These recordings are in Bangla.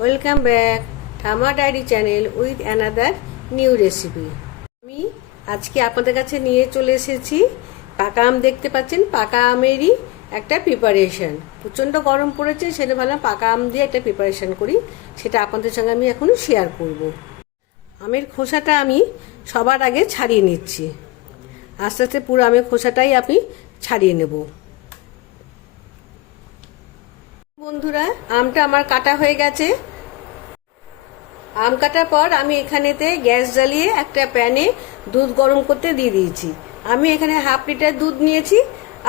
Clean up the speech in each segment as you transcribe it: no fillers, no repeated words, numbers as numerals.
Welcome back Thamma diary channel with another new recipe. আমি আজকে আপনাদের কাছে নিয়ে চলে এসেছি পাকা আম। দেখতে পাচ্ছেন পাকা আমেরই একটা প্রিপারেশন। প্রচণ্ড গরম পড়েছে, সেটা ভাবলাম পাকা আম দিয়ে একটা প্রিপারেশন করি, সেটা আপনাদের সঙ্গে আমি এখন শেয়ার করব। আমের খোসাটা আমি সবার আগে ছাড়িয়ে নিচ্ছি। আস্তে আস্তে পুরো আমের খোসাটাই আমি ছাড়িয়ে নেব। বন্ধুরা, আমটা আমার কাটা হয়ে গেছে। আম কাটার পর আমি এখানেতে গ্যাস জ্বালিয়ে একটা প্যানে দুধ গরম করতে দিয়ে দিয়েছি। আমি এখানে হাফ লিটার দুধ নিয়েছি,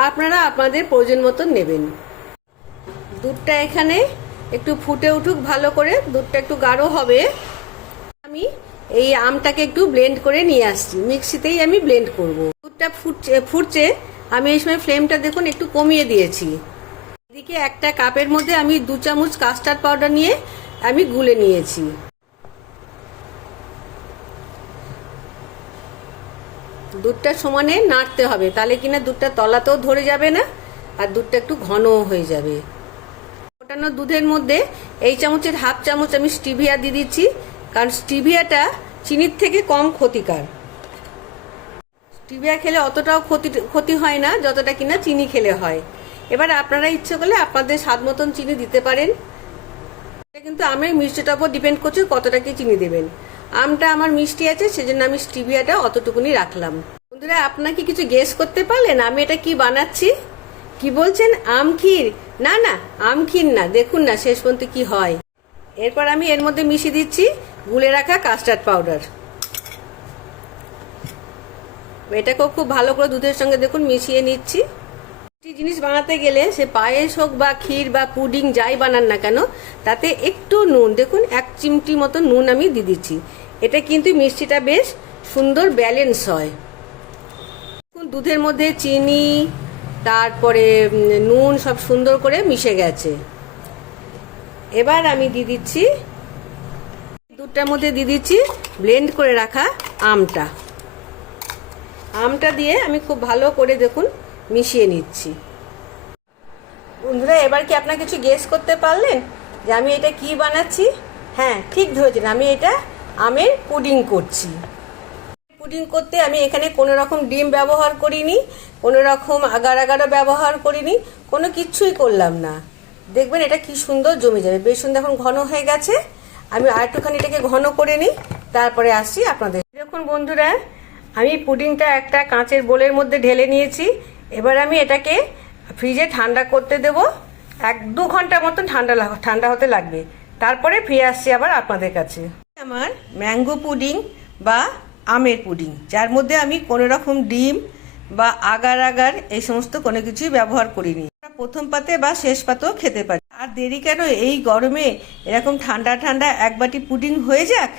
আপনারা আপনাদের প্রয়োজন মতন নেবেন। দুধটা এখানে একটু ফুটে উঠুক ভালো করে, দুধটা একটু গাঢ় হবে। আমি এই আমটাকে একটু ব্লেন্ড করে নিয়ে আসছি, মিক্সিতেই আমি ব্লেন্ড করব। দুধটা ফুটছে, আমি এই সময় ফ্লেমটা দেখুন একটু কমিয়ে দিয়েছি। এদিকে একটা কাপের মধ্যে আমি 2 চামচ কাস্টার্ড পাউডার নিয়ে আমি গুলে নিয়েছি। দুধটা সমানে নাড়তে হবে, তাহলে কিনা দুধটা তলাতেও ধরে যাবে না আর দুধটা একটু ঘনও হয়ে যাবে। ফোটানো দুধের মধ্যে এই চামচের হাফ চামচ আমি স্টিভিয়া দিয়ে দিচ্ছি, কারণ স্টিভিয়াটা চিনির থেকে কম ক্ষতিকর। স্টিভিয়া খেলে অতটাও ক্ষতি হয় না যতটা কিনা চিনি খেলে হয়। এবার আপনারা ইচ্ছে করলে আপনাদের স্বাদ মতন চিনি দিতে পারেন। এটা কিন্তু আমের মিষ্টিটার উপর ডিপেন্ড করছে কতটা কি চিনি দেবেন। আমটা আমার মিষ্টি আছে, সেজন্য আমি স্টিভিয়াটা অতটুকুনি রাখলাম। বন্ধুরা, আপনারা কি কিছু গেস করতে পারলেন আমি এটা কি বানাচ্ছি? কি বলছেন, আম ক্ষীর? না না, আম ক্ষীর না, দেখুন না শেষ পর্যন্ত কি হয়। এরপর আমি এর মধ্যে মিশিয়ে দিচ্ছি গুলে রাখা কাস্টার্ড পাউডার। এটাকেও খুব ভালো করে দুধের সঙ্গে দেখুন মিশিয়ে নিচ্ছি। জিনিস বানাতে গেলে সে পায়েস হোক বা ক্ষীর বা পুডিং যাই বানান না কেন, তাতে একটু নুন, দেখুন 1 চিমটি মতো নুন আমি দিয়ে দিচ্ছি। এটা কিন্তু মিষ্টিটা বেশ সুন্দর ব্যালেন্স হয়। দুধের মধ্যে চিনি তারপরে নুন সব সুন্দর করে মিশে গেছে। এবার আমি দিয়ে দিচ্ছি দুধটার মধ্যে দিয়ে দিচ্ছি ব্লেন্ড করে রাখা আমটা। আমটা দিয়ে আমি খুব ভালো করে দেখুন মিশিয়ে নিচ্ছি। বন্ধুরা, এবার কি আপনারা কিছু গেস করতে পারলেন যে আমি এটা কি বানাচ্ছি? হ্যাঁ, ঠিক ধরেছেন, আমি এটা আমের পুডিং করছি। পুডিং করতে আমি এখানে কোনো রকম ডিম ব্যবহার করিনি, কোনো রকম আগার আগারও ব্যবহার করিনি, কোনো কিচ্ছুই করলাম না। দেখবেন এটা কি সুন্দর জমে যাবে, বেশ সুন্দর। এখন ঘন হয়ে গেছে, আমি আর একটুখানি এটাকে ঘন করে নিই, তারপরে আসছি আপনাদের। দেখুন বন্ধুরা, আমি পুডিংটা একটা কাঁচের বোলের মধ্যে ঢেলে নিয়েছি। এবার আমি এটাকে ফ্রিজে ঠান্ডা করতে দেব। 1-2 ঘন্টা মতন ঠান্ডা হতে লাগবে, তারপরে ফিরে আসছি আবার আপনাদের কাছে। আমার ম্যাঙ্গো পুডিং বা আমের পুডিং, যার মধ্যে আমি কোনো রকম ডিম বা আগার এই সমস্ত কোনো কিছুই ব্যবহার করিনি। প্রথম পাতে বা শেষ পাতেও খেতে পারি। আর দেরি কেন, এই গরমে এরকম ঠান্ডা ঠান্ডা 1 বাটি পুডিং হয়ে যাক,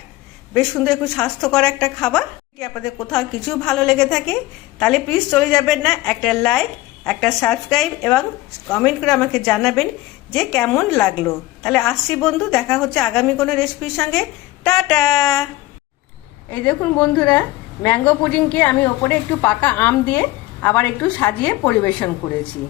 বেশ সুন্দর একটু স্বাস্থ্যকর একটা খাবার। আপনাদের কোথাও কিছু ভালো লেগে থাকে তাহলে প্লিজ চলে যাবেন না, একটা লাইক, একটা সাবস্ক্রাইব এবং কমেন্ট করে আমাকে জানাবেন যে কেমন লাগলো। তাহলে আসছি বন্ধু, দেখা হচ্ছে আগামী কোনো রেসিপির সঙ্গে। টাটা। এই দেখুন বন্ধুরা, ম্যাঙ্গো পুডিংকে আমি ওপরে একটু পাকা আম দিয়ে আবার একটু সাজিয়ে পরিবেশন করেছি।